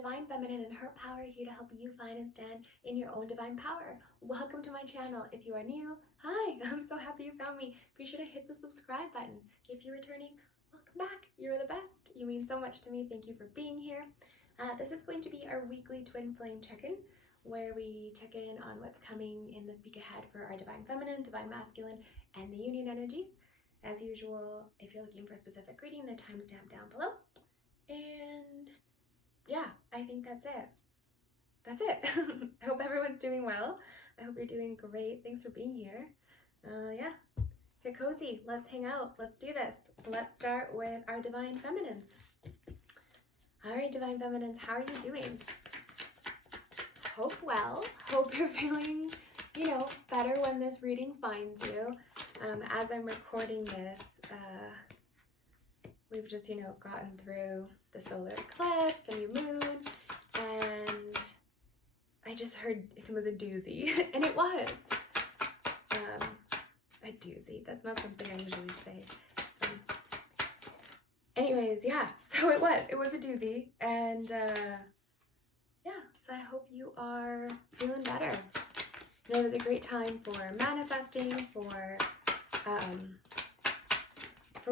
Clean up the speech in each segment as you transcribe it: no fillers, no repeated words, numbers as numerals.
divine feminine and her power here to help you find and stand in your own divine power. Welcome to my channel. If you are new, hi, I'm so happy you found me. Be sure to hit the subscribe button. If you're returning, welcome back. You're the best. You mean so much to me. Thank you for being here. This is going to be our weekly twin flame check-in, where we check in on what's coming in this week ahead for our divine feminine, divine masculine, and the union energies. As usual, if you're looking for a specific reading, the timestamp down below. And yeah, I think that's it. That's it. I hope everyone's doing well. I hope you're doing great. Thanks for being here. Yeah, get cozy. Let's hang out. Let's do this. Let's start with our divine feminines. All right, divine feminines, how are you doing? Hope well. Hope you're feeling, better when this reading finds you. As I'm recording this, we've just, gotten through the solar eclipse, the new moon, and I just heard it was a doozy, and it was. A doozy, that's not something I usually say. It's funny. Anyways, yeah, so it was a doozy, and yeah, so I hope you are feeling better. It was a great time for manifesting, for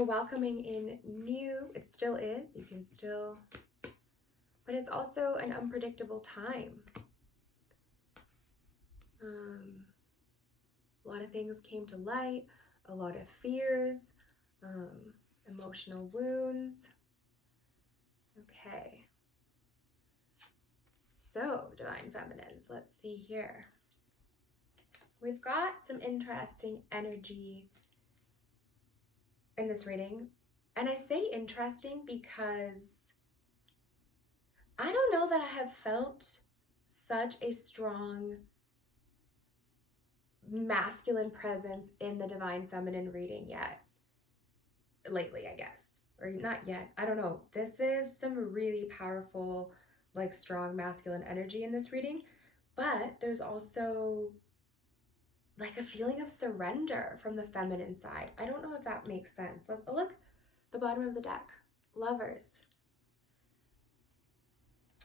welcoming in new. It still is. You can still, but it's also an unpredictable time. A lot of things came to light, a lot of fears, emotional wounds. Okay. So, divine feminines, let's see here. We've got some interesting energy in this reading, and I say interesting because I don't know that I have felt such a strong masculine presence in the divine feminine reading yet. Lately, I guess, or not yet. I don't know. This is some really powerful, strong masculine energy in this reading, but there's also a feeling of surrender from the feminine side. I don't know if that makes sense. Look, the bottom of the deck. Lovers.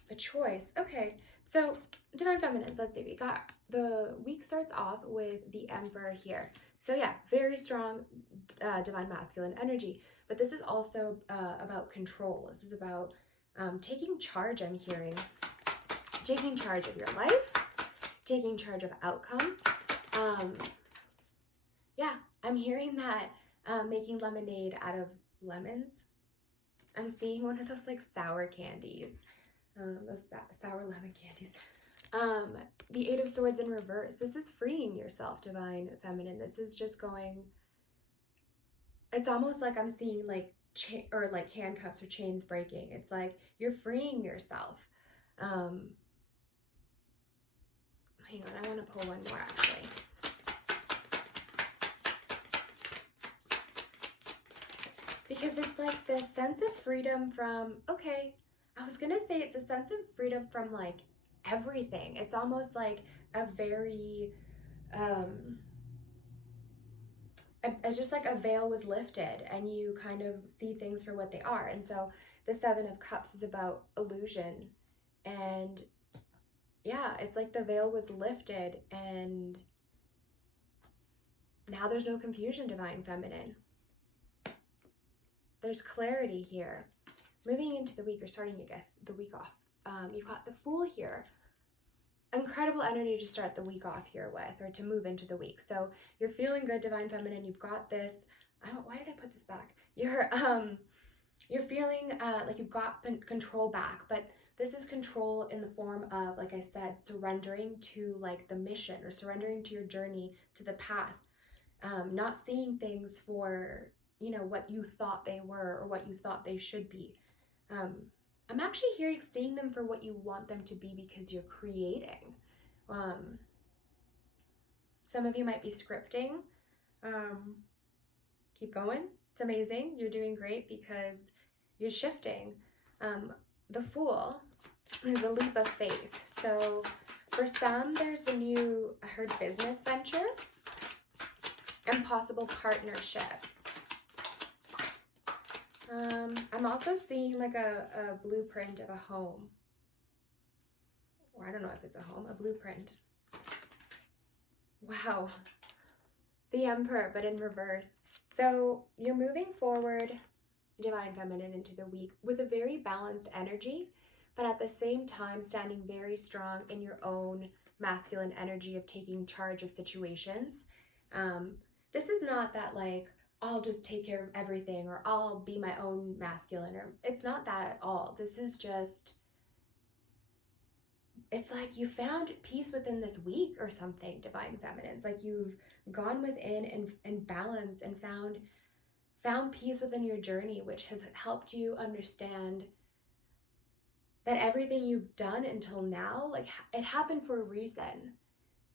A choice. Okay, so divine feminines, let's see. We got the week starts off with the Emperor here. So yeah, very strong divine masculine energy. But this is also about control. This is about taking charge, I'm hearing. Taking charge of your life. Taking charge of outcomes. Yeah, I'm hearing that making lemonade out of lemons. I'm seeing one of those sour candies, those sour lemon candies. The Eight of Swords in reverse. This is freeing yourself, divine feminine. This is just going, it's almost like I'm seeing handcuffs or chains breaking. It's like you're freeing yourself. Hang on, I want to pull one more actually. Because it's like this sense of freedom from, okay, I was gonna say it's a sense of freedom from everything. It's almost like a very, just like a veil was lifted and you kind of see things for what they are. And so the Seven of Cups is about illusion. And yeah, it's like the veil was lifted and now there's no confusion, divine feminine. There's clarity here. Moving into the week, or starting, I guess, the week off. You've got the Fool here. Incredible energy to start the week off here with, or to move into the week. So you're feeling good, divine feminine. You've got this. Why did I put this back? You're feeling like you've got control back, but this is control in the form of, like I said, surrendering to the mission, or surrendering to your journey, to the path. Not seeing things for what you thought they were or what you thought they should be. I'm actually seeing them for what you want them to be because you're creating. Some of you might be scripting. Keep going. It's amazing. You're doing great because you're shifting. The Fool is a leap of faith. So for some, there's a new, I heard, business venture and possible partnership. I'm also seeing a blueprint of a home. or I don't know if it's a home, a blueprint. Wow. The Emperor, but in reverse. So you're moving forward, Divine Feminine, into the week with a very balanced energy, but at the same time standing very strong in your own masculine energy of taking charge of situations. This is not that like, I'll just take care of everything, or I'll be my own masculine, or it's not that at all. This is just, it's like you found peace within this week or something, Divine Feminines. Like you've gone within and balanced and found peace within your journey, which has helped you understand that everything you've done until now, like it happened for a reason.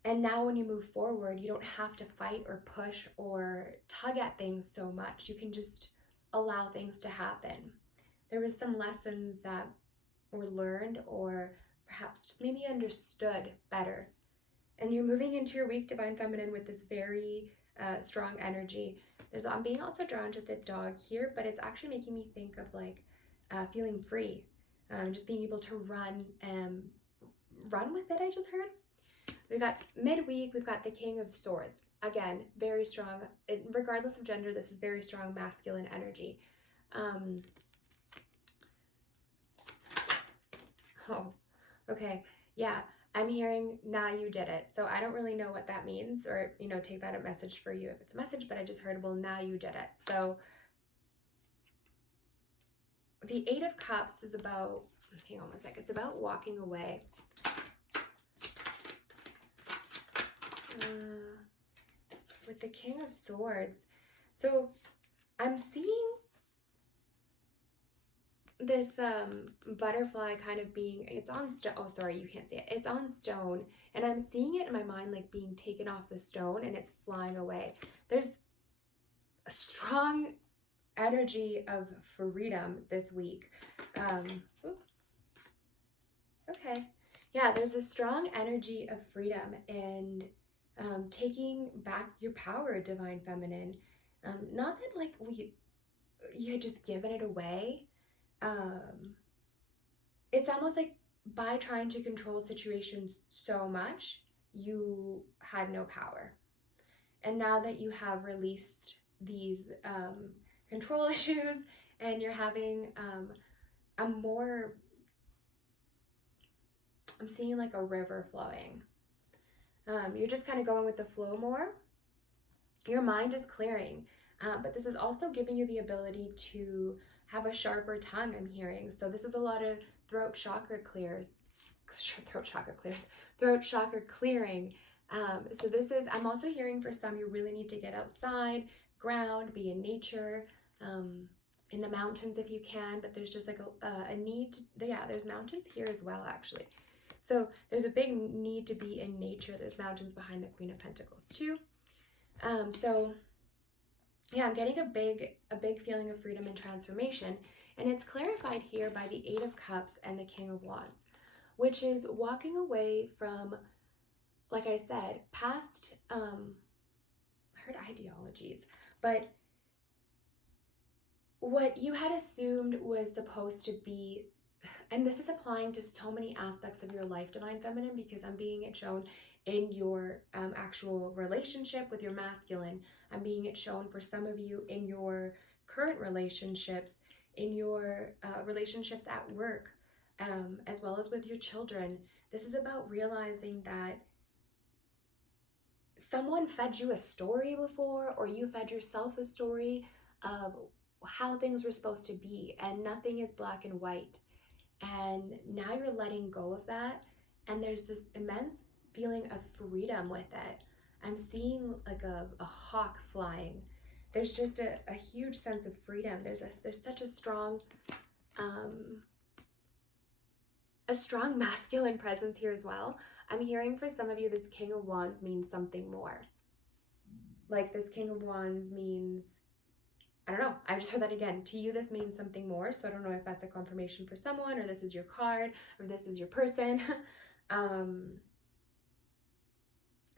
And now when you move forward, you don't have to fight or push or tug at things so much. You can just allow things to happen. There was some lessons that were learned, or perhaps just maybe understood better. And you're moving into your week, Divine Feminine, with this very strong energy. I'm being also drawn to the dog here, but it's actually making me think of like feeling free, just being able to run with it. I just heard. We got midweek, we've got the King of Swords. Again, very strong, regardless of gender, this is very strong masculine energy. Oh, okay. Yeah, I'm hearing, nah, you did it. So I don't really know what that means, or, take that a message for you if it's a message, but I just heard, well, now you did it. So the Eight of Cups is about, hang on one sec, it's about walking away. With the King of Swords. So I'm seeing this butterfly kind of being, it's on stone. Oh, sorry, you can't see it. It's on stone, and I'm seeing it in my mind like being taken off the stone and it's flying away. There's a strong energy of freedom this week. Okay. Yeah, there's a strong energy of freedom and taking back your power, Divine Feminine. Not that like you had just given it away. It's almost like by trying to control situations so much, you had no power. And now that you have released these control issues, and you're having I'm seeing like a river flowing. You're just kind of going with the flow more. Your mind is clearing, but this is also giving you the ability to have a sharper tongue, I'm hearing. So this is a lot of throat chakra clearing. So this is, I'm also hearing for some, you really need to get outside, ground, be in nature, in the mountains if you can, but there's just like a need to, there's mountains here as well, actually. So there's a big need to be in nature. There's mountains behind the Queen of Pentacles too. So yeah, I'm getting a big feeling of freedom and transformation, and it's clarified here by the Eight of Cups and the King of Wands, which is walking away from, like I said, past, I heard ideologies, but what you had assumed was supposed to be, and this is applying to so many aspects of your life, Divine Feminine, because I'm being it shown in your actual relationship with your masculine. I'm being it shown for some of you in your current relationships, in your relationships at work, as well as with your children. This is about realizing that someone fed you a story before, or you fed yourself a story of how things were supposed to be, and nothing is black and white. And now you're letting go of that, and there's this immense feeling of freedom with it. I'm seeing like a hawk flying. There's just a huge sense of freedom. There's such a strong masculine presence here as well. I'm hearing for some of you this King of Wands means something more. Like this King of Wands means, I don't know, I just heard that again. To you, this means something more. So I don't know if that's a confirmation for someone, or this is your card, or this is your person. I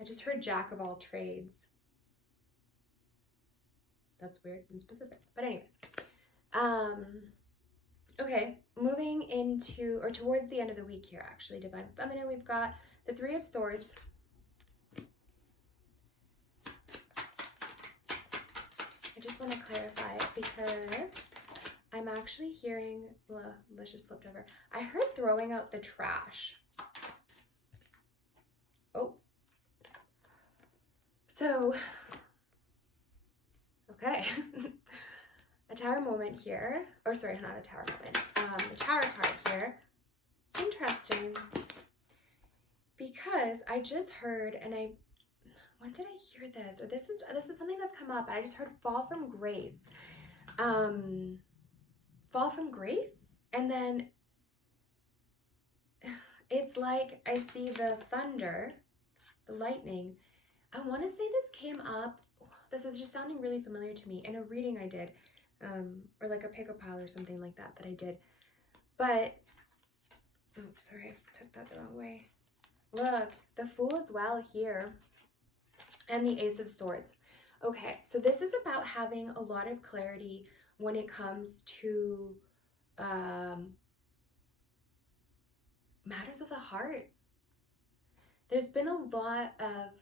just heard Jack of all trades. That's weird and specific. But anyways. Okay, moving into, or towards the end of the week here, actually, Divine Feminine, we've got the Three of Swords. I just want to clarify because I'm actually hearing, well, let's just flipped over. I heard throwing out the trash. Oh. So, okay. A tower moment here, or sorry, not a tower moment. The tower card here. Interesting. Because I just heard, and when did I hear this? Or this is something that's come up. I just heard fall from grace. Fall from grace, and then it's like I see the thunder, the lightning. I want to say this came up. This is just sounding really familiar to me in a reading I did, or like a pick-a pile or something like that I did. But oh, sorry, I took that the wrong way. Look, the Fool as well here, and the Ace of Swords. Okay, so this is about having a lot of clarity when it comes to matters of the heart. There's been a lot of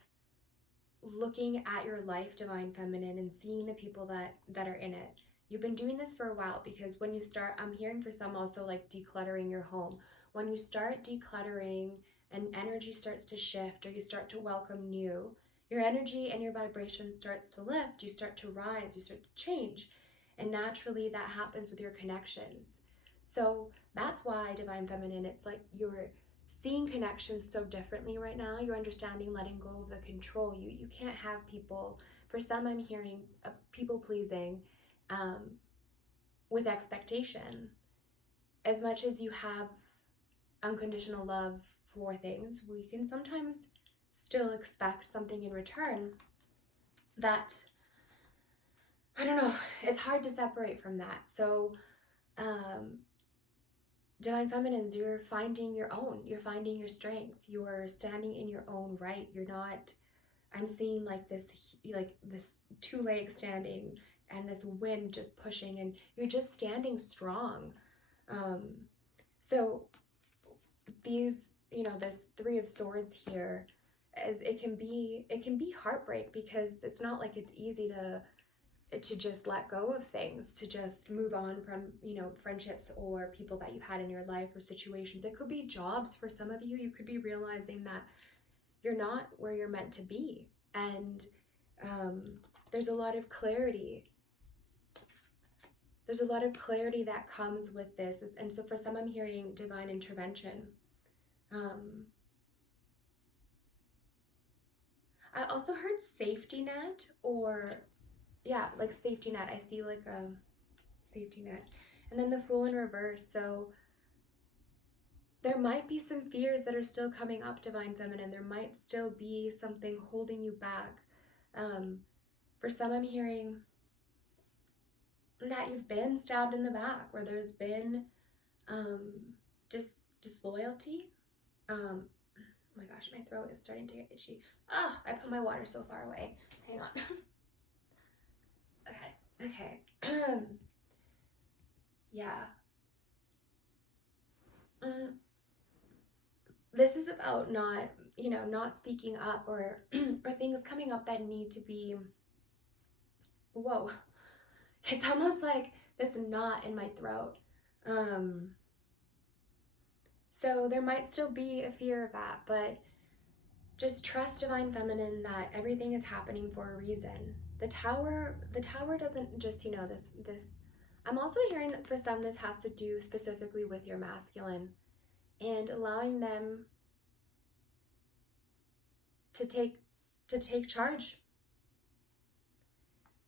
looking at your life, Divine Feminine, and seeing the people that are in it. You've been doing this for a while, because when you start, I'm hearing for some also like decluttering your home. When you start decluttering and energy starts to shift, or you start to welcome new, your energy and your vibration starts to lift, you start to rise, you start to change. And naturally that happens with your connections. So that's why, Divine Feminine, it's like you're seeing connections so differently right now. You're understanding letting go of the control. You can't have people, for some I'm hearing people pleasing with expectation. As much as you have unconditional love for things, we can sometimes still expect something in return that, I don't know, it's hard to separate from that. So Divine Feminines, you're finding your own, you're finding your strength, you're standing in your own right. You're not, I'm seeing like this two legs standing and this wind just pushing, and you're just standing strong. So these, this Three of Swords here, as it can be heartbreak, because it's not like it's easy to just let go of things, to just move on from, friendships or people that you've had in your life, or situations. It could be jobs for some of you. You could be realizing that you're not where you're meant to be. And there's a lot of clarity. There's a lot of clarity that comes with this. And so for some, I'm hearing divine intervention. I also heard safety net, or yeah, like safety net. I see like a safety net. And then the Fool in reverse. So there might be some fears that are still coming up, Divine Feminine. There might still be something holding you back. For some, I'm hearing that you've been stabbed in the back, or there's been disloyalty. Oh my gosh, my throat is starting to get itchy. Oh, I put my water so far away. Hang on. Okay. Yeah. This is about not, not speaking up, or or things coming up that need to be, whoa. It's almost like this knot in my throat. So there might still be a fear of that, but just trust, Divine Feminine, that everything is happening for a reason. The tower doesn't just, this. I'm also hearing that for some, this has to do specifically with your masculine, and allowing them to take charge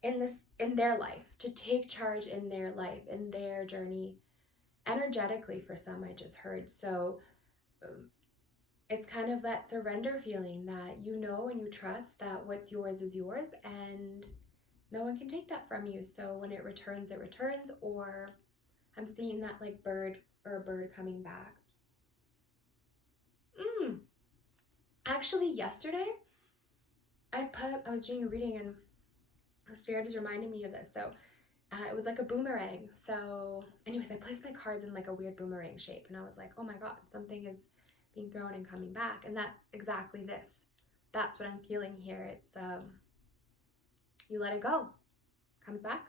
in their life, to take charge in their life, in their journey, energetically. For some, I just heard. So it's kind of that surrender feeling, that and you trust that what's yours is yours, and no one can take that from you. So when it returns, or I'm seeing that like bird, or a bird coming back. Actually, yesterday, I was doing a reading, and Spirit is reminding me of this. So It was like a boomerang. So anyways, I placed my cards in like a weird boomerang shape, and I was like, oh my God, something is being thrown and coming back. And that's exactly this. That's what I'm feeling here. It's you let it go, comes back.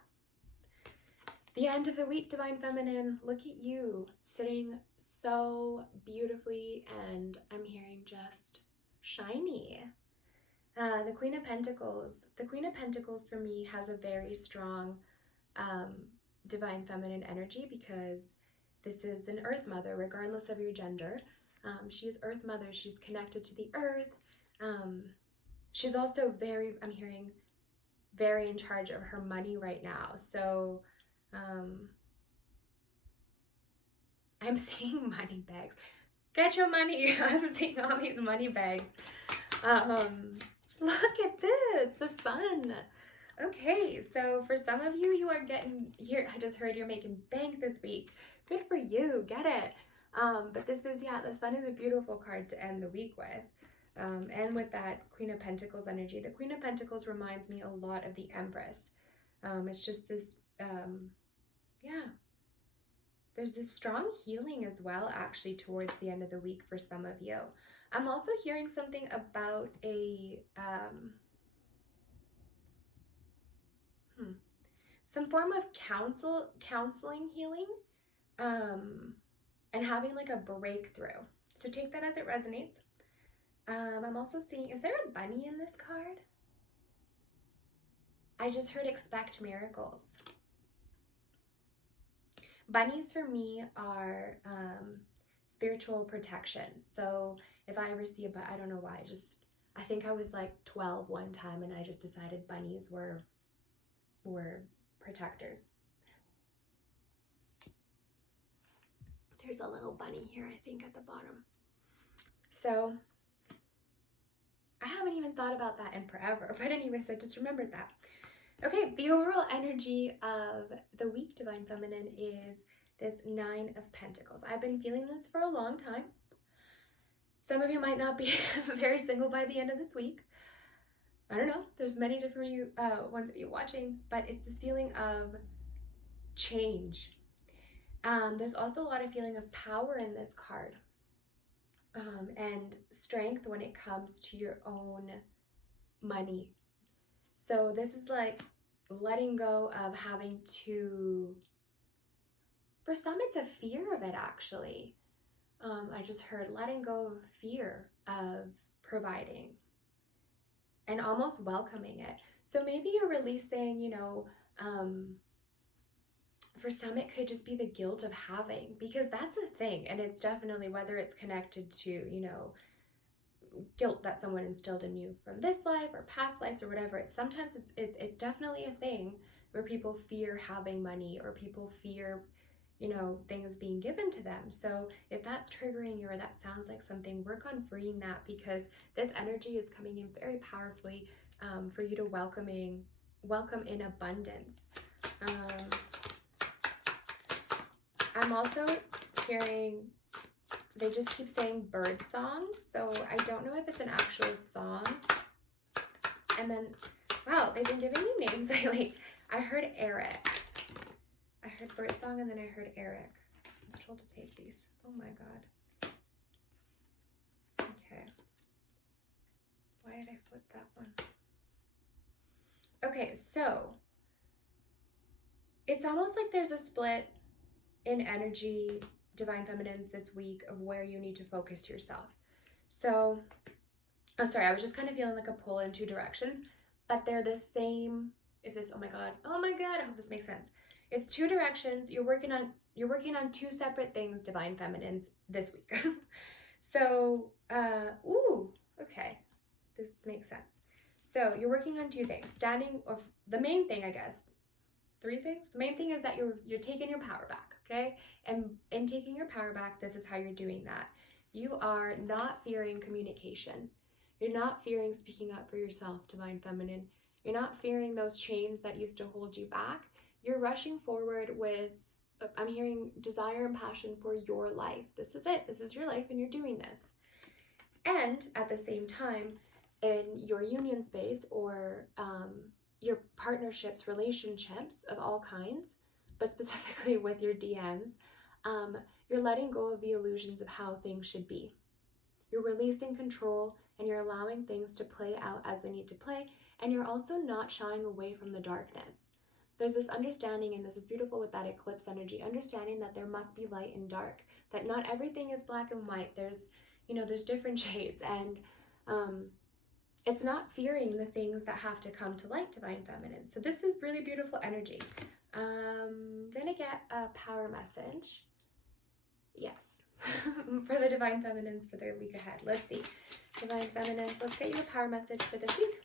The end of the week, Divine Feminine, look at you sitting so beautifully, and I'm hearing just shiny. The Queen of Pentacles. The Queen of Pentacles for me has a very strong Divine Feminine energy, because this is an Earth Mother, regardless of your gender. She is Earth Mother. She's connected to the Earth. She's also very, I'm hearing, very in charge of her money right now. So I'm seeing money bags. Get your money. I'm seeing all these money bags. Look at this, the sun. Okay, so for some of you, you are getting here. I just heard you're making bank this week. Good for you, get it. But this is, yeah, the sun is a beautiful card to end the week with. And with that Queen of Pentacles energy. The Queen of Pentacles reminds me a lot of the Empress. It's just this, yeah. There's this strong healing as well, actually, towards the end of the week for some of you. I'm also hearing something about a, some form of counseling healing, and having like a breakthrough. So take that as it resonates. I'm also seeing, is there a bunny in this card? I just heard expect miracles. Bunnies for me are spiritual protection. So if I ever see a bunny, I don't know why, I think I was like 12 one time, and I just decided bunnies were protectors. There's a little bunny here, I think, at the bottom. So I haven't even thought about that in forever, but anyways, I just remembered that. Okay, the overall energy of the week, Divine Feminine, is this 9 of Pentacles. I've been feeling this for a long time. Some of you might not be very single by the end of this week. I don't know. There's many different ones of you watching, but it's this feeling of change. There's also a lot of feeling of power in this card, and strength when it comes to your own money. So this is like letting go of having to, for some it's a fear of it actually. I just heard letting go of fear of providing and almost welcoming it. So maybe you're releasing, you know, for some it could just be the guilt of having, because that's a thing, and it's definitely, whether it's connected to, you know, guilt that someone instilled in you from this life or past lives or whatever, it's definitely a thing where people fear having money, or people fear, you know, things being given to them. So if that's triggering you, or that sounds like something, work on freeing that, because this energy is coming in very powerfully for you to welcome in abundance. I'm also hearing, they just keep saying bird song, so I don't know if it's an actual song. And then, wow, they've been giving me names lately. I heard Eric. I heard bird song, and then I heard Eric. I was told to take these. Oh my God. Okay. Why did I flip that one? Okay, so it's almost like there's a split in energy, Divine Feminines, this week of where you need to focus yourself. So, oh sorry, I was just kind of feeling like a pull in two directions, but they're the same. If this, oh my God, I hope this makes sense. It's two directions. You're working on two separate things, Divine Feminines, this week. So, okay, this makes sense. So you're working on two things. The main thing, I guess, three things. The main thing is that you're taking your power back, okay? And in taking your power back, this is how you're doing that. You are not fearing communication. You're not fearing speaking up for yourself, Divine Feminine. You're not fearing those chains that used to hold you back. You're rushing forward with, I'm hearing, desire and passion for your life. This is it. This is your life, and you're doing this. And at the same time, in your union space, or your partnerships, relationships of all kinds, but specifically with your DMs, you're letting go of the illusions of how things should be. You're releasing control and you're allowing things to play out as they need to play, and you're also not shying away from the darkness. There's this understanding, and this is beautiful with that eclipse energy, understanding that there must be light and dark, that not everything is black and white. There's different shades, and it's not fearing the things that have to come to light, Divine Feminine. So this is really beautiful energy. I'm gonna get a power message. Yes. For the Divine Feminines for the week ahead. Let's see. Divine Feminines, let's get you a power message for this week.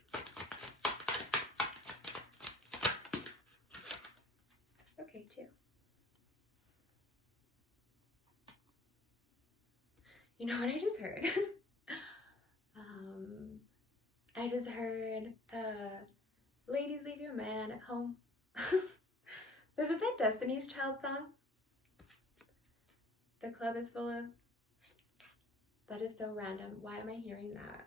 Okay, 2. You know what I just heard? I just heard, ladies, leave your man at home. There's a bit Destiny's Child song. The club is full of... That is so random. Why am I hearing that?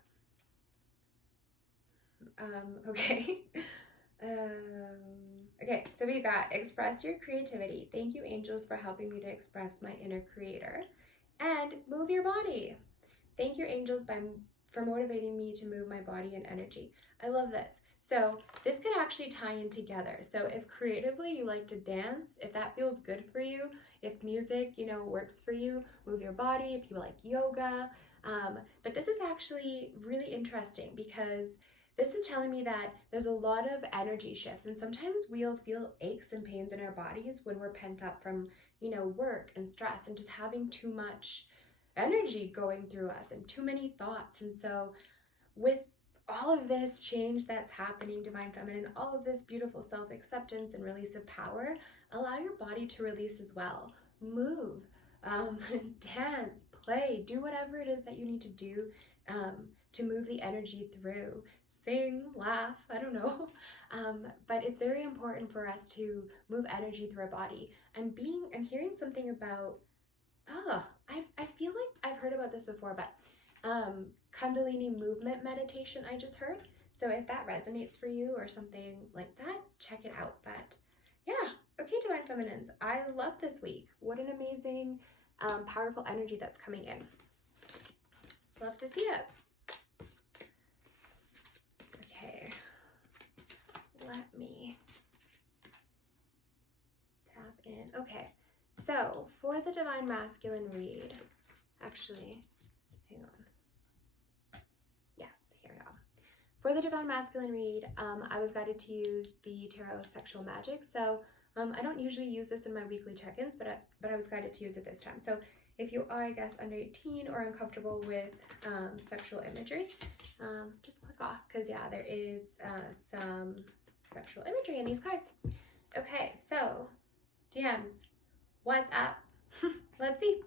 Okay. Okay, so we got express your creativity. Thank you, angels, for helping me to express my inner creator. And move your body. Thank you, angels, for motivating me to move my body and energy. I love this. So this could actually tie in together. So if creatively you like to dance, if that feels good for you, if music, works for you, move your body, if you like yoga. But this is actually really interesting because this is telling me that there's a lot of energy shifts, and sometimes we'll feel aches and pains in our bodies when we're pent up from, work and stress and just having too much energy going through us and too many thoughts. And so with all of this change that's happening, Divine Feminine, all of this beautiful self-acceptance and release of power, allow your body to release as well. Move, dance, play, do whatever it is that you need to do to move the energy through. Sing, laugh, I don't know. But it's very important for us to move energy through our body. I'm hearing something about, I feel like I've heard about this before, but Kundalini movement meditation I just heard. So if that resonates for you or something like that, check it out. But yeah, okay, Divine Feminines, I love this week. What an amazing, powerful energy that's coming in. Love to see it. Okay, let me tap in. Okay, so for the Divine Masculine read, actually, hang on. Yes, here we go. For the Divine Masculine read, I was guided to use the Tarot Sexual Magic. So I don't usually use this in my weekly check-ins, but I was guided to use it this time. So if you are, I guess, under 18 or uncomfortable with sexual imagery, just click off, because yeah, there is some sexual imagery in these cards. Okay, so DMs, what's up? Let's see.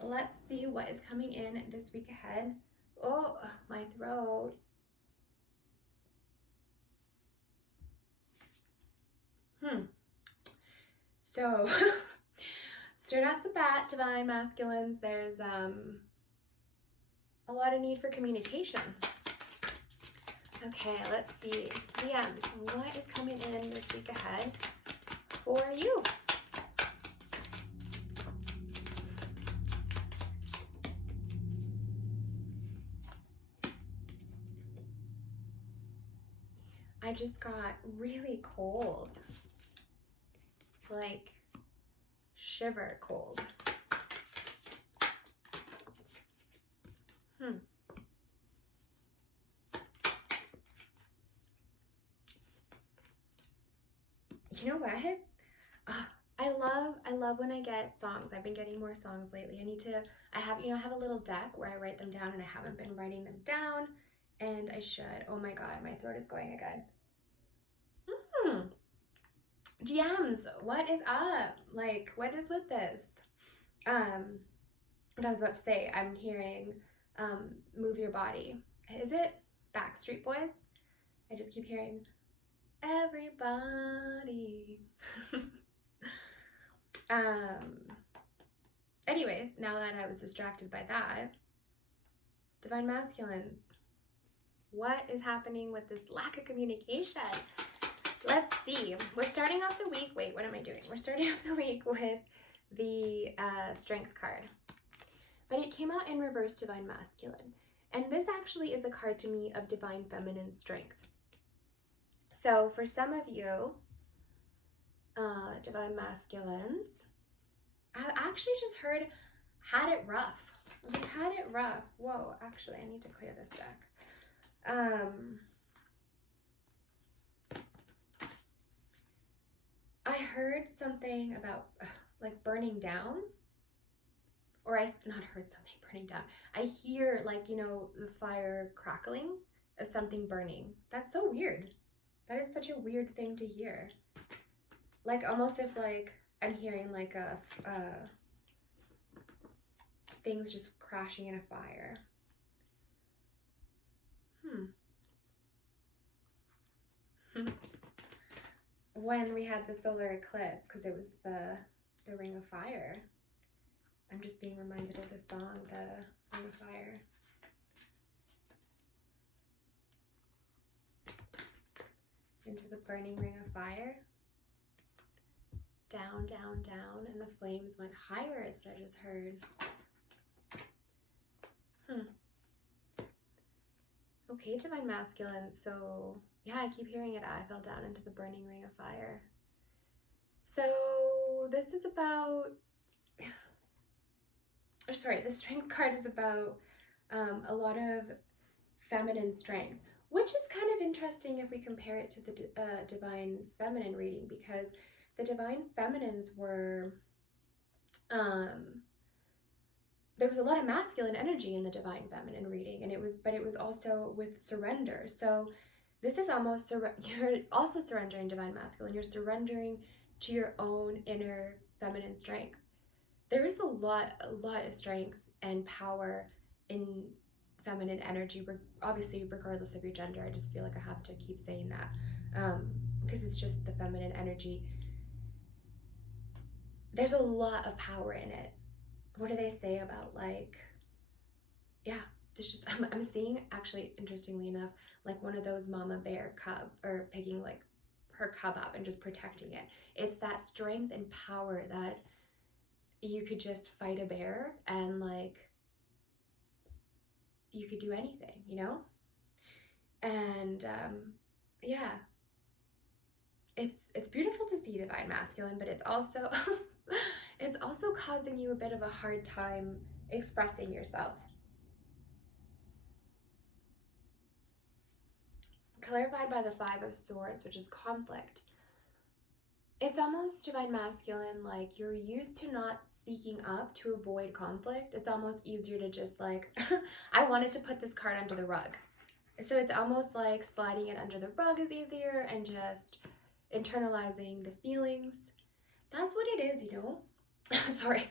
Let's see what is coming in this week ahead. Oh, my throat. So, straight off the bat, Divine Masculines, there's a lot of need for communication. Okay, let's see. DMs, what is coming in this week ahead for you? I just got really cold, like shiver cold. You know what? I love when I get songs. I've been getting more songs lately. I have a little deck where I write them down, and I haven't been writing them down, and I should. Oh my God, my throat is going again. DMs, what is up? Like, what is with this? What I was about to say, I'm hearing move your body. Is it Backstreet Boys? I just keep hearing everybody. Anyways, now that I was distracted by that, Divine Masculines, What is happening with this lack of communication? Let's see. We're starting off the week. Wait, what am I doing? We're starting off the week with the Strength card. But it came out in reverse Divine Masculine. And this actually is a card to me of Divine Feminine strength. So for some of you, Divine Masculines, I've actually just heard had it rough. You had it rough. Whoa, actually, I need to clear this deck. I heard something about like burning down, or I not heard something burning down. I hear like, you know, the fire crackling of something burning. That's so weird. That is such a weird thing to hear. Like almost if like I'm hearing like a things just crashing in a fire. When we had the solar eclipse, because it was the Ring of Fire, I'm just being reminded of the song, the Ring of Fire. Into the burning ring of fire. Down, down, down, and the flames went higher is what I just heard. Okay, Divine Masculine, so yeah, I keep hearing it. I fell down into the burning ring of fire. So this is about, or sorry, the Strength card is about a lot of feminine strength, which is kind of interesting if we compare it to the Divine Feminine reading, because the Divine Feminines were, there was a lot of masculine energy in the Divine Feminine reading, and it was also with surrender. So this is almost, you're also surrendering Divine Masculine. You're surrendering to your own inner feminine strength. There is a lot of strength and power in feminine energy, obviously regardless of your gender. I just feel like I have to keep saying that because it's just the feminine energy. There's a lot of power in it. What do they say about like, yeah, there's just, I'm seeing actually, interestingly enough, like one of those mama bear cub, or picking like her cub up and just protecting it. It's that strength and power that you could just fight a bear and like, you could do anything, you know? And yeah, it's beautiful to see Divine Masculine, but it's also it's also causing you a bit of a hard time expressing yourself. Clarified by the Five of Swords, which is conflict. It's almost Divine Masculine, like you're used to not speaking up to avoid conflict. It's almost easier to just like, I wanted to put this card under the rug. So it's almost like sliding it under the rug is easier and just internalizing the feelings. That's what it is, you know? Sorry.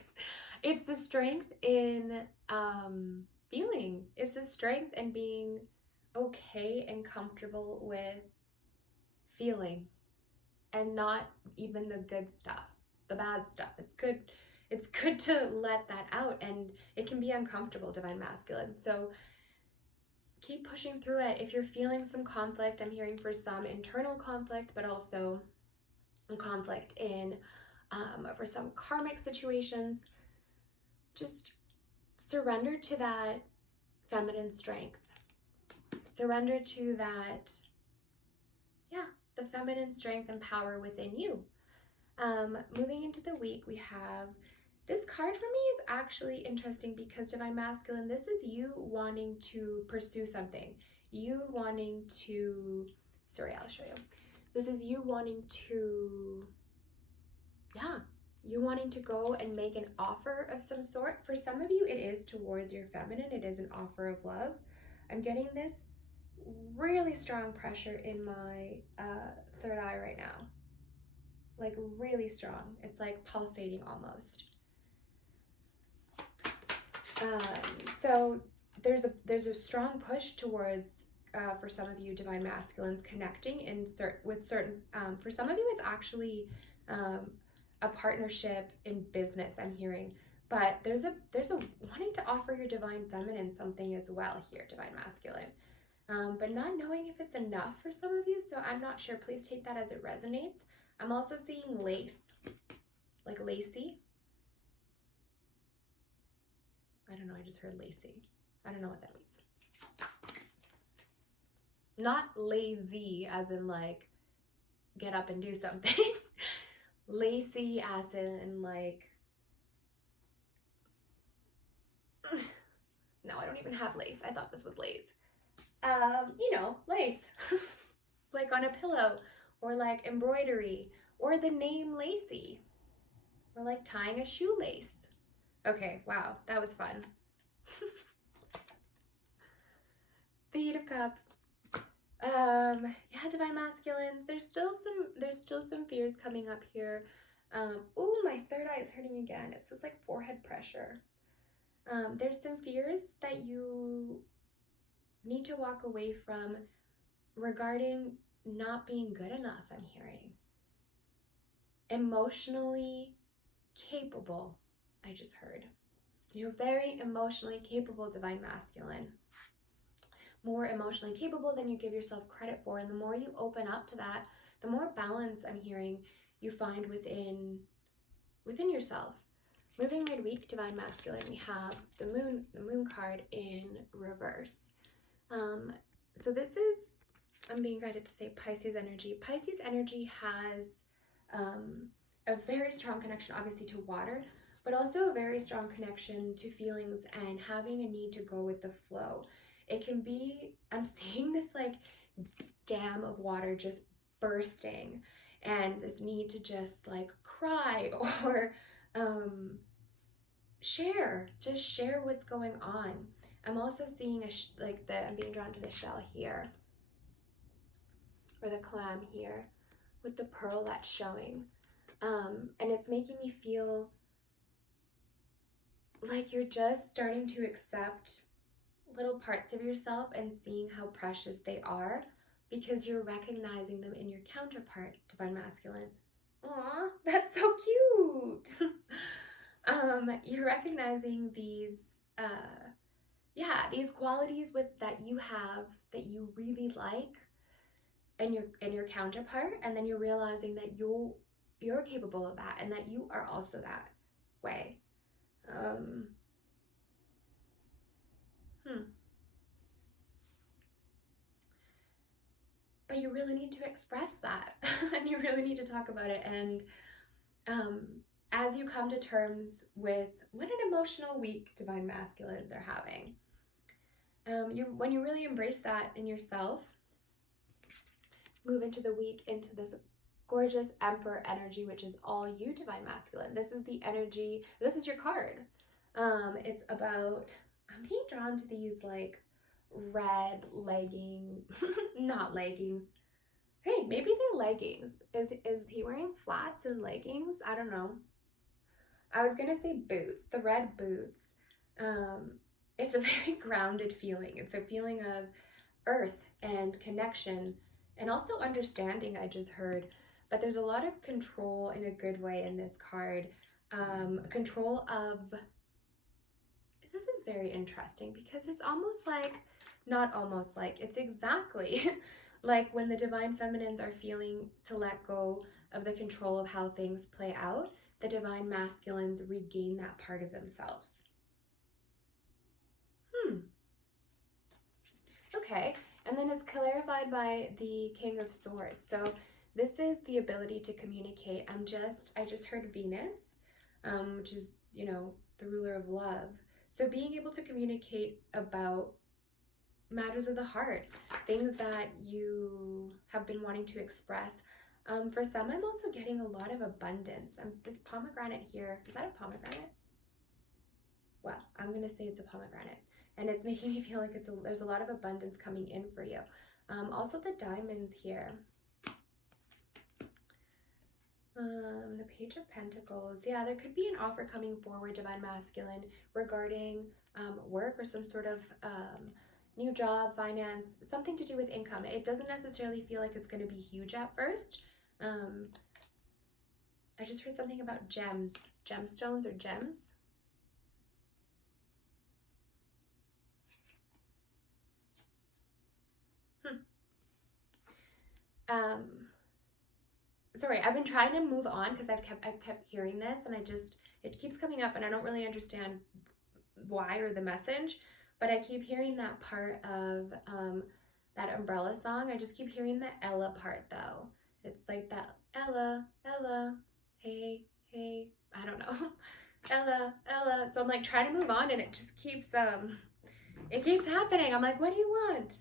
It's the strength in feeling. It's the strength in being okay and comfortable with feeling, and not even the good stuff, the bad stuff. It's good to let that out, and it can be uncomfortable, Divine Masculine. So keep pushing through it. If you're feeling some conflict, I'm hearing for some internal conflict, but also conflict in for some karmic situations, just surrender to that feminine strength. Surrender to that, yeah, the feminine strength and power within you. Moving into the week, we have this card. For me is actually interesting because Divine Masculine, this is you wanting to pursue something. You wanting to, sorry, I'll show you. This is you wanting to, yeah, you wanting to go and make an offer of some sort. For some of you, it is towards your feminine. It is an offer of love. I'm getting this really strong pressure in my third eye right now. Like really strong. It's like pulsating almost. So there's a strong push towards, for some of you, Divine Masculines, connecting with certain, for some of you it's actually a partnership in business, I'm hearing, but there's a wanting to offer your Divine Feminine something as well here, Divine Masculine. but not knowing if it's enough for some of you, so I'm not sure. Please take that as it resonates. I'm also seeing lace, like lacy. I don't know, I just heard lacy. I don't know what that means. Not lazy as in like get up and do something. Lacy as in like, no, I don't even have lace. I thought this was lace. You know, lace. Like on a pillow, or like embroidery, or the name Lacey, or like tying a shoelace. Okay, wow, that was fun. The Eight of Cups. Yeah, divine masculines. There's still some fears coming up here. Oh, my third eye is hurting again. It's just like forehead pressure. There's some fears that you need to walk away from regarding not being good enough, I'm hearing. Emotionally capable, I just heard. You're very emotionally capable, divine masculine. More emotionally capable than you give yourself credit for. And the more you open up to that, the more balance, I'm hearing, you find within yourself. Moving midweek, divine masculine, we have the moon card in reverse. So this is, I'm being guided to say Pisces energy. Pisces energy has a very strong connection, obviously, to water, but also a very strong connection to feelings and having a need to go with the flow. It can be, I'm seeing this like dam of water just bursting, and this need to just like cry or just share what's going on. I'm also seeing I'm being drawn to the shell here, or the clam here, with the pearl that's showing. And it's making me feel like you're just starting to accept little parts of yourself and seeing how precious they are, because you're recognizing them in your counterpart, divine masculine. Aw, that's so cute. You're recognizing these these qualities that you have, that you really like, and your counterpart, and then you're realizing that you're capable of that, and that you are also that way. But you really need to express that, and you really need to talk about it. And as you come to terms with what an emotional week divine masculines are having, when you really embrace that in yourself, move into the week into this gorgeous Emperor energy, which is all you, divine masculine. This is the energy, this is your card. It's about, I'm being drawn to these like red not leggings. Hey, maybe they're leggings. Is he wearing flats and leggings? I don't know. I was gonna say boots, the red boots. It's a very grounded feeling. It's a feeling of earth and connection, and also understanding, I just heard. But there's a lot of control in a good way in this card. Control of, this is very interesting, because it's almost like, not almost like, it's exactly like when the divine feminines are feeling to let go of the control of how things play out, the divine masculines regain that part of themselves. Okay, and then it's clarified by the King of Swords. So this is the ability to communicate. I just heard Venus, which is, you know, the ruler of love. So being able to communicate about matters of the heart, things that you have been wanting to express. For some, I'm also getting a lot of abundance. This pomegranate here, is that a pomegranate? Well, I'm gonna say it's a pomegranate, and it's making me feel like there's a lot of abundance coming in for you. Also the diamonds here. The Page of Pentacles. Yeah, there could be an offer coming forward, divine masculine, regarding work or some sort of new job, finance, something to do with income. It doesn't necessarily feel like it's going to be huge at first. I just heard something about gems, gemstones or gems. sorry, I've been trying to move on because I've kept hearing this, and it keeps coming up, and I don't really understand why or the message, but I keep hearing that part of that Umbrella song. I just keep hearing the Ella part though. It's like that Ella, Ella, hey, hey, I don't know. Ella, Ella. So I'm like trying to move on, and it just keeps happening. I'm like, what do you want?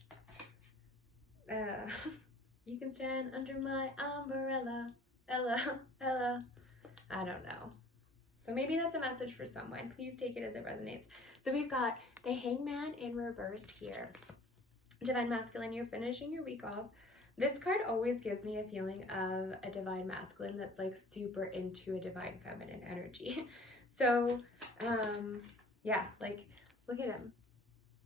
You can stand under my umbrella, Ella, Ella. I don't know. So maybe that's a message for someone. Please take it as it resonates. So we've got the Hangman in reverse here. Divine Masculine, you're finishing your week off. This card always gives me a feeling of a Divine Masculine that's like super into a Divine Feminine energy. So, yeah, like, look at him.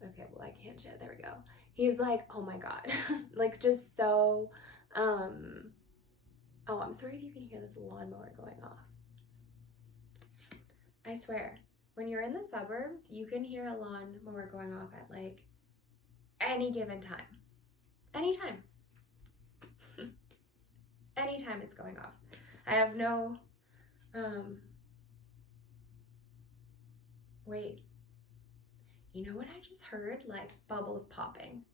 Okay, well, I can't show. There we go. He's like, oh my God, like just so, oh, I'm sorry if you can hear this lawnmower going off. I swear, when you're in the suburbs, you can hear a lawnmower going off at like any given time. Anytime. Anytime it's going off. I have no, wait. You know what I just heard? Like bubbles popping.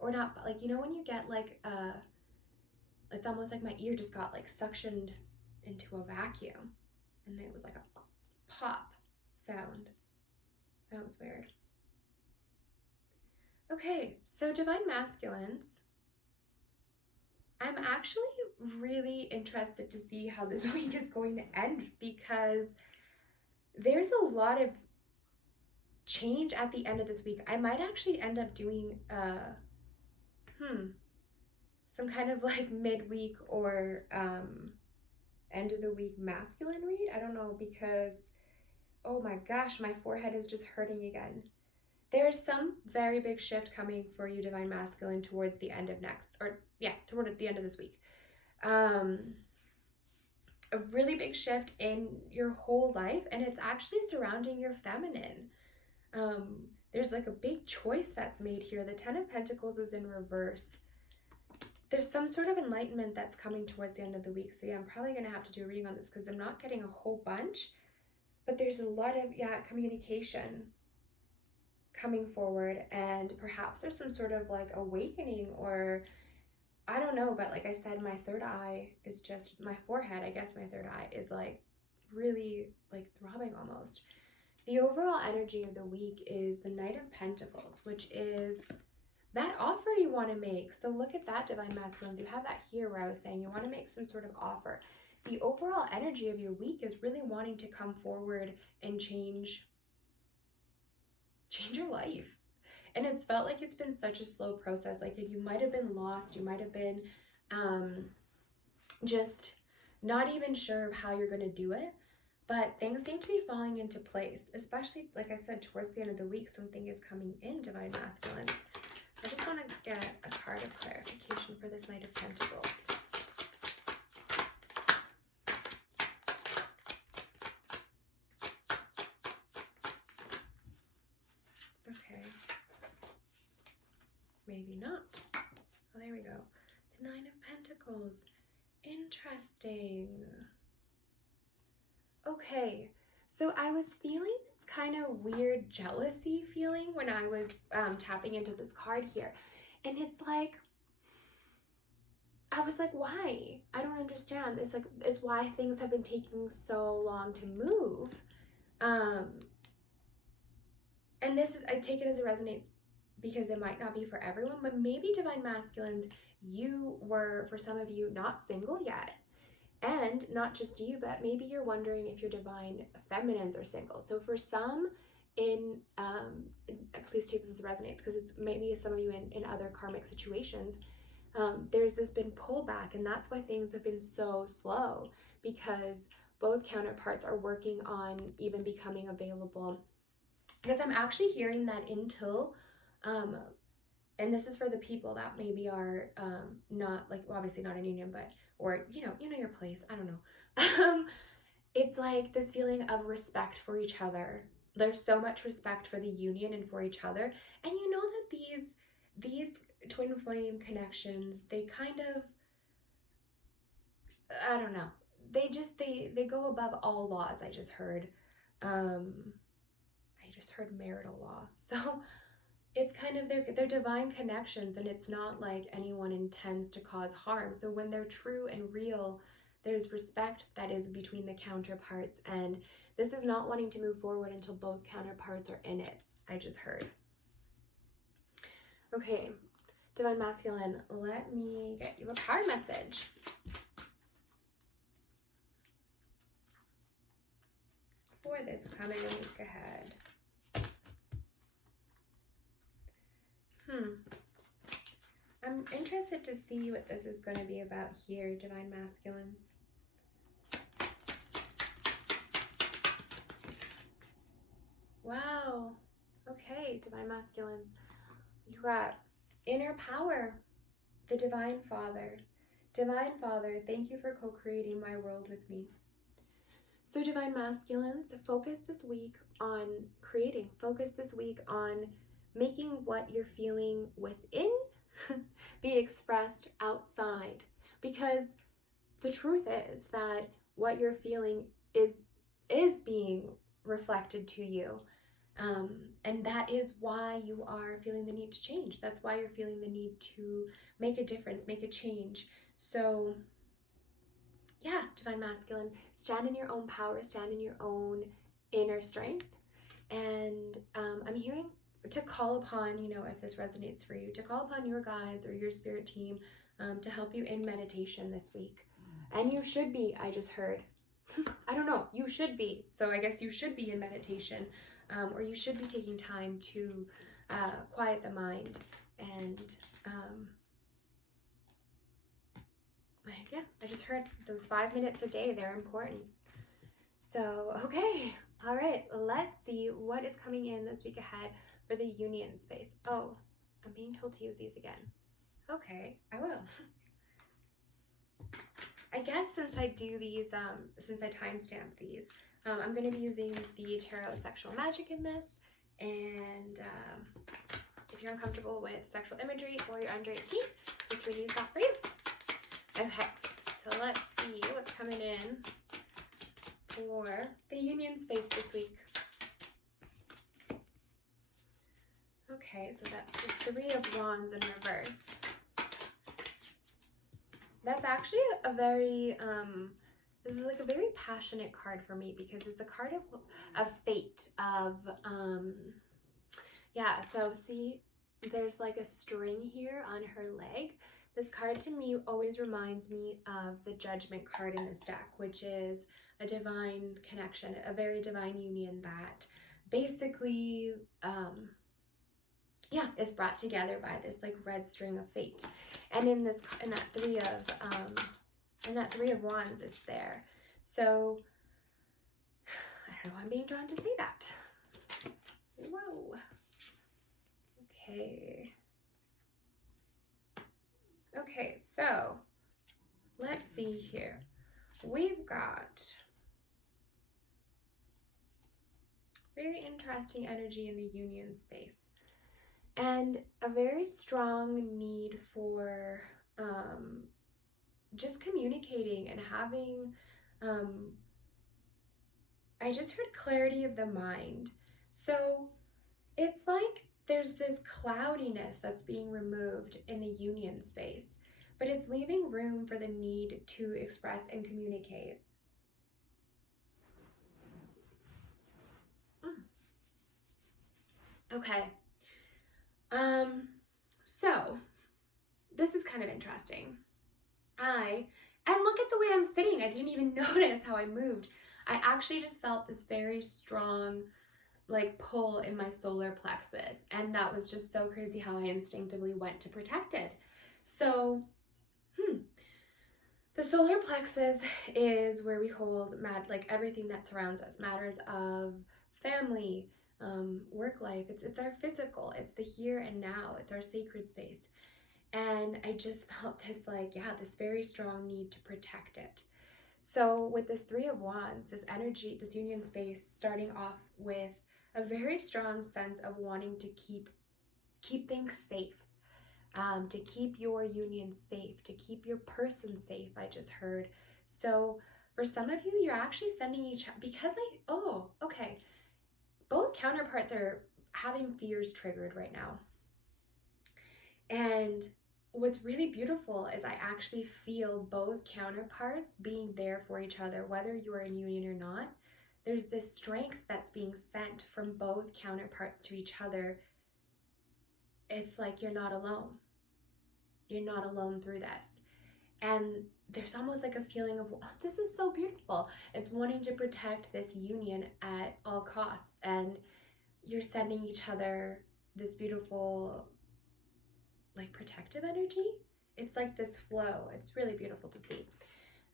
Or not, like, you know when you get like, it's almost like my ear just got like suctioned into a vacuum. And it was like a pop sound. That was weird. Okay, so Divine Masculines. I'm actually really interested to see how this week is going to end, because there's a lot of change at the end of this week. I might actually end up doing some kind of like midweek or end of the week masculine read. I don't know, because oh my gosh, my forehead is just hurting again. There's some very big shift coming for you, Divine Masculine, towards the end of toward the end of this week. A really big shift in your whole life, and it's actually surrounding your feminine. There's like a big choice that's made here. The Ten of Pentacles is in reverse. There's some sort of enlightenment that's coming towards the end of the week. So yeah, I'm probably going to have to do a reading on this because I'm not getting a whole bunch. But there's a lot of, communication coming forward. And perhaps there's some sort of like awakening, or I don't know. But like I said, my third eye is just, my forehead, I guess my third eye is like really like throbbing almost. The overall energy of the week is the Knight of Pentacles, which is that offer you want to make. So look at that, Divine Masculines. You have that here where I was saying you want to make some sort of offer. The overall energy of your week is really wanting to come forward and change your life. And it's felt like it's been such a slow process. Like you might have been lost. You might have been just not even sure of how you're going to do it. But things seem to be falling into place, especially, like I said, towards the end of the week, something is coming in, Divine Masculines. I just want to get a card of clarification for this Knight of Pentacles. Okay. Maybe not. Oh, there we go. The Nine of Pentacles. Interesting. Okay, so I was feeling this kind of weird jealousy feeling when I was tapping into this card here. And it's like, I was like, why? I don't understand. It's like, it's why things have been taking so long to move. And this is, I take it as it resonates because it might not be for everyone, but maybe Divine Masculines, you were, for some of you, not single yet. And not just you, but maybe you're wondering if your Divine Feminines are single. So for some please take this as resonates, because it's maybe some of you in other karmic situations, there's this been pullback, and that's why things have been so slow, because both counterparts are working on even becoming available. Because I'm actually hearing that until, and this is for the people that maybe are not, like, well, obviously not in union, but, or, you know your place, I don't know. It's like this feeling of respect for each other. There's so much respect for the union and for each other. And you know that these twin flame connections, they kind of I don't know. They go above all laws, I just heard. I just heard marital law. So it's kind of their divine connections, and it's not like anyone intends to cause harm. So when they're true and real, there's respect that is between the counterparts, and this is not wanting to move forward until both counterparts are in it, I just heard. Okay, Divine Masculine, let me get you a card message. For this coming week ahead. I'm interested to see what this is going to be about here, Divine Masculines. Wow. Okay, Divine Masculines. You got inner power, the Divine Father. Divine Father, thank you for co-creating my world with me. So Divine Masculines, focus this week on creating. Focus this week on making what you're feeling within be expressed outside. Because the truth is that what you're feeling is being reflected to you. And that is why you are feeling the need to change. That's why you're feeling the need to make a difference, make a change. So yeah, Divine Masculine, stand in your own power, stand in your own inner strength. And I'm hearing to call upon, you know, if this resonates for you, to call upon your guides or your spirit team to help you in meditation this week. And you should be, I just heard. I don't know, you should be. So I guess you should be in meditation, or you should be taking time to quiet the mind. And yeah, I just heard those 5 minutes a day, they're important. So, okay, all right, let's see what is coming in this week ahead for the union space. Oh, I'm being told to use these again. Okay, I will. I guess since I do these, since I timestamp these, I'm going to be using the Tarot Sexual Magic in this, and if you're uncomfortable with sexual imagery or you're under 18, this reading is not for you. Okay, so let's see what's coming in for the union space this week. Okay, so that's the Three of Wands in reverse. That's actually a very, this is like a very passionate card for me because it's a card of fate, of, yeah, so see, there's like a string here on her leg. This card to me always reminds me of the Judgment card in this deck, which is a divine connection, a very divine union that basically, yeah, is brought together by this like red string of fate. And in that Three of Wands, it's there. So I don't know why I'm being drawn to say that. Whoa. Okay. Okay, so let's see here. We've got very interesting energy in the union space and a very strong need for just communicating and having, I just heard clarity of the mind. So it's like there's this cloudiness that's being removed in the union space, but it's leaving room for the need to express and communicate. Okay. So this is kind of interesting. And look at the way I'm sitting. I didn't even notice how I moved. I actually just felt this very strong like pull in my solar plexus, and that was just so crazy how I instinctively went to protect it. So the solar plexus is where we hold like everything that surrounds us, matters of family, work life. It's our physical, it's the here and now, it's our sacred space. And I just felt this like, yeah, this very strong need to protect it. So with this Three of Wands, this energy, this union space, starting off with a very strong sense of wanting to keep things safe, to keep your union safe, to keep your person safe, I just heard, So for some of you, you're actually sending each, because okay. Both counterparts are having fears triggered right now. And what's really beautiful is I actually feel both counterparts being there for each other, whether you are in union or not. There's this strength that's being sent from both counterparts to each other. It's like you're not alone. You're not alone through this. And there's almost like a feeling of, oh, this is so beautiful. It's wanting to protect this union at all costs. And you're sending each other this beautiful, like, protective energy. It's like this flow. It's really beautiful to see.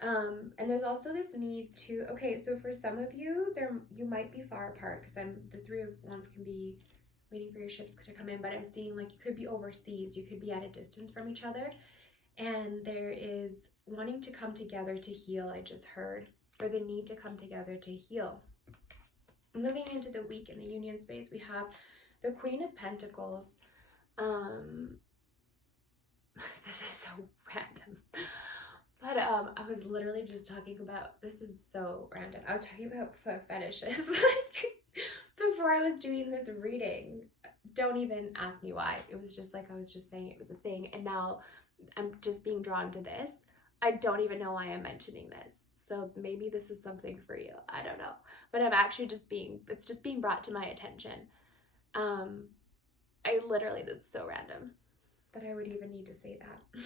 And there's also this need to, okay, so for some of you, you might be far apart, because the Three of Wands can be waiting for your ships to come in, but I'm seeing like you could be overseas, you could be at a distance from each other, and there is wanting to come together to heal, I just heard, or the need to come together to heal. Moving into the week in the union space, we have the Queen of Pentacles. This is so random. But I was literally just talking about, this is so random. I was talking about foot fetishes like before I was doing this reading. Don't even ask me why. It was just like I was just saying it was a thing, and now I'm just being drawn to this. I don't even know why I'm mentioning this. So maybe this is something for you. I don't know. But I'm actually it's just being brought to my attention. I literally, that's so random that I would even need to say that.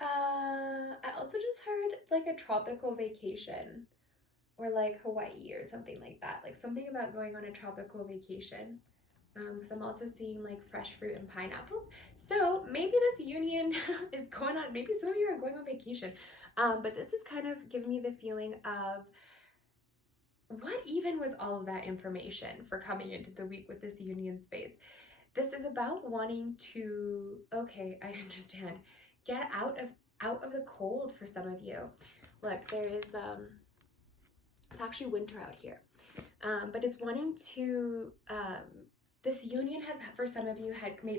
I also just heard like a tropical vacation, or like Hawaii or something like that. Like something about going on a tropical vacation. Because I'm also seeing like fresh fruit and pineapples. So maybe this union is going on, maybe some of you are going on vacation. But this is kind of giving me the feeling of, what even was all of that information for coming into the week with this union space? This is about wanting to, okay, I understand, get out of the cold for some of you. Look, there is it's actually winter out here, but it's wanting to this union has, for some of you,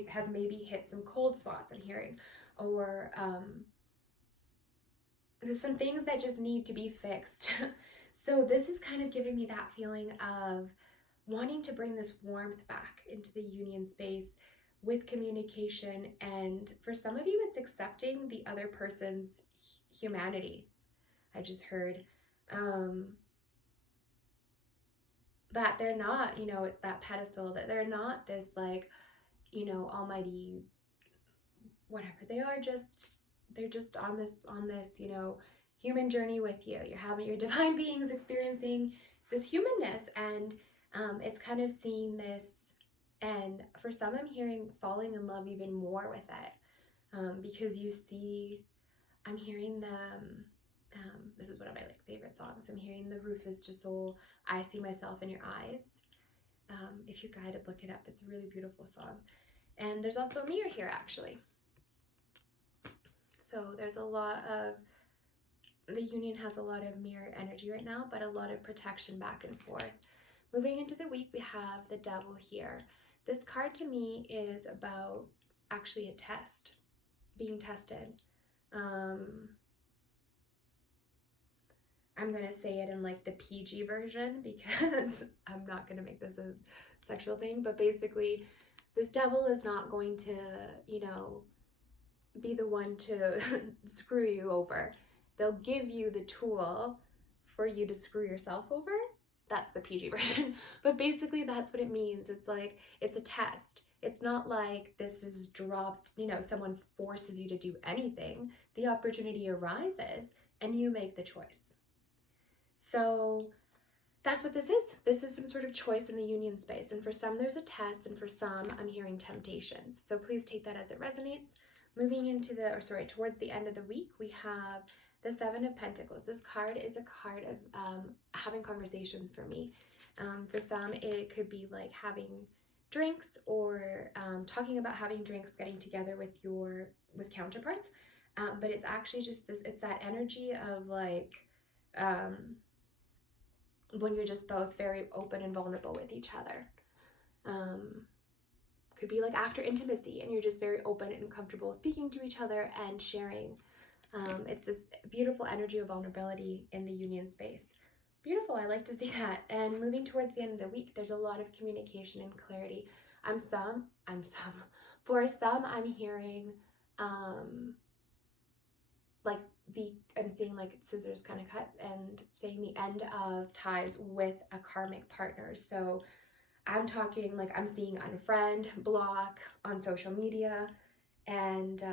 has maybe hit some cold spots, I'm hearing, or there's some things that just need to be fixed. So this is kind of giving me that feeling of wanting to bring this warmth back into the union space with communication. And for some of you, it's accepting the other person's humanity. I just heard that they're not, it's that pedestal, that they're not this like, almighty whatever. They're just on this human journey with you. You're having your divine beings experiencing this humanness, and it's kind of seeing this, and for some I'm hearing falling in love even more with it, because you see, I'm hearing them, this is one of my favorite songs. I'm hearing the roof is just so, I see myself in your eyes. If you're guided, look it up. It's a really beautiful song. And there's also a mirror here, actually. So there's a lot of, the union has a lot of mirror energy right now, but a lot of protection back and forth. Moving into the week, we have the Devil here. This card to me is about actually a test, being tested. I'm going to say it in like the PG version, because I'm not going to make this a sexual thing, but basically this devil is not going to, be the one to screw you over. They'll give you the tool for you to screw yourself over. That's the PG version. But basically that's what it means. It's like, it's a test. It's not like this is dropped, someone forces you to do anything. The opportunity arises and you make the choice. So that's what this is. This is some sort of choice in the union space. And for some, there's a test, and for some, I'm hearing temptations. So please take that as it resonates. Moving into towards the end of the week, we have the Seven of Pentacles. This card is a card of having conversations for me. For some, it could be like having drinks, or talking about having drinks, getting together with counterparts. But it's actually just this, it's that energy of like, when you're just both very open and vulnerable with each other. Could be like after intimacy, and you're just very open and comfortable speaking to each other and sharing It's this beautiful energy of vulnerability in the union space. Beautiful, I like to see that. And moving towards the end of the week, there's a lot of communication and clarity. For some, I'm hearing like I'm seeing like scissors kind of cut and saying the end of ties with a karmic partner. So I'm talking like I'm seeing unfriend, block on social media, and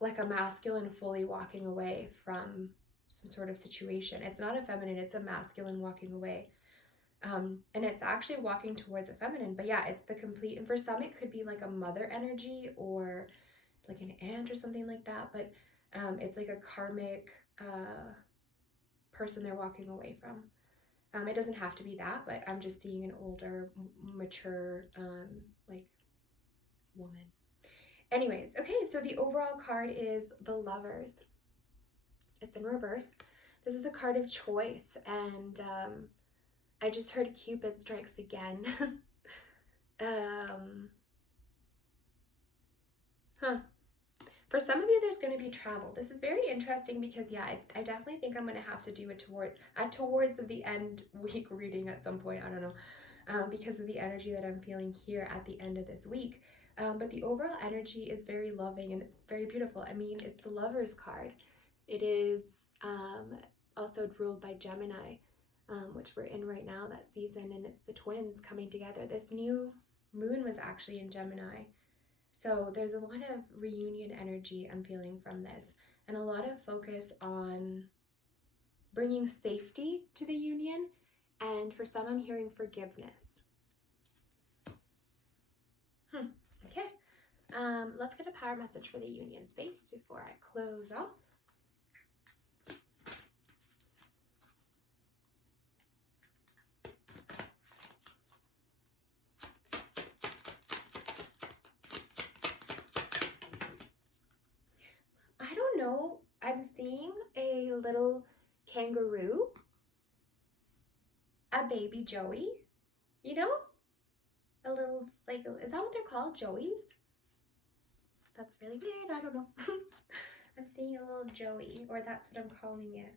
like a masculine fully walking away from some sort of situation. It's not a feminine, it's a masculine walking away. And it's actually walking towards a feminine, but yeah, it's the complete, and for some it could be like a mother energy or like an aunt or something like that, but it's like a karmic person they're walking away from. It doesn't have to be that, but I'm just seeing an older, mature, like woman. Anyways, okay, so the overall card is the Lovers. It's in reverse. This is the card of choice, and I just heard Cupid strikes again. For some of you, there's going to be travel. This is very interesting because, yeah, I definitely think I'm going to have to do it towards the end week reading at some point. I don't know, because of the energy that I'm feeling here at the end of this week. But the overall energy is very loving and it's very beautiful. I mean, it's the Lovers card. It is also ruled by Gemini, which we're in right now, that season, and it's the twins coming together. This new moon was actually in Gemini. So there's a lot of reunion energy I'm feeling from this, and a lot of focus on bringing safety to the union, and for some I'm hearing forgiveness. Okay, let's get a power message for the union space before I close off. I don't know, I'm seeing a little kangaroo, a baby Joey, you know? A little, like, is that what they're called? Joeys? That's really weird, I don't know. I'm seeing a little Joey, or that's what I'm calling it.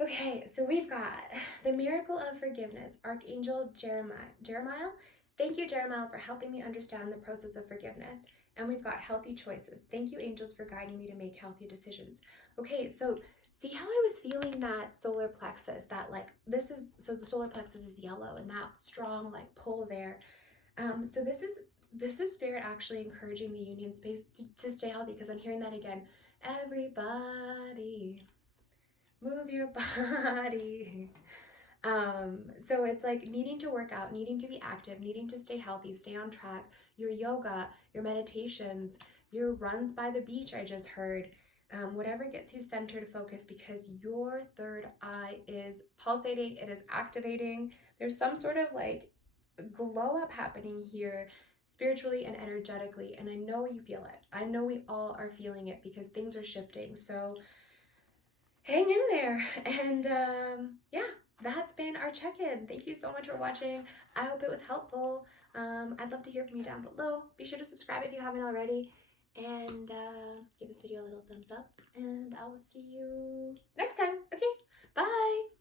Okay, so we've got the miracle of forgiveness, Archangel Jeremiah. Thank you, Jeremiah, for helping me understand the process of forgiveness. And we've got healthy choices. Thank you, angels, for guiding me to make healthy decisions. Okay, so see how I was feeling that solar plexus, that like, so the solar plexus is yellow and that strong like pull there. So this is Spirit actually encouraging the union space to stay healthy, because I'm hearing that again. Everybody, move your body. So it's like needing to work out, needing to be active, needing to stay healthy, stay on track. Your yoga, your meditations, your runs by the beach, I just heard. Whatever gets you centered, focus, because your third eye is pulsating, it is activating. There's some sort of like glow up happening here spiritually and energetically, and I know you feel it. I know we all are feeling it because things are shifting. So hang in there, and yeah, that's been our check-in. Thank you so much for watching. I hope it was helpful. I'd love to hear from you down below. Be sure to subscribe if you haven't already, and give this video a little thumbs up, and I will see you next time. Okay, bye.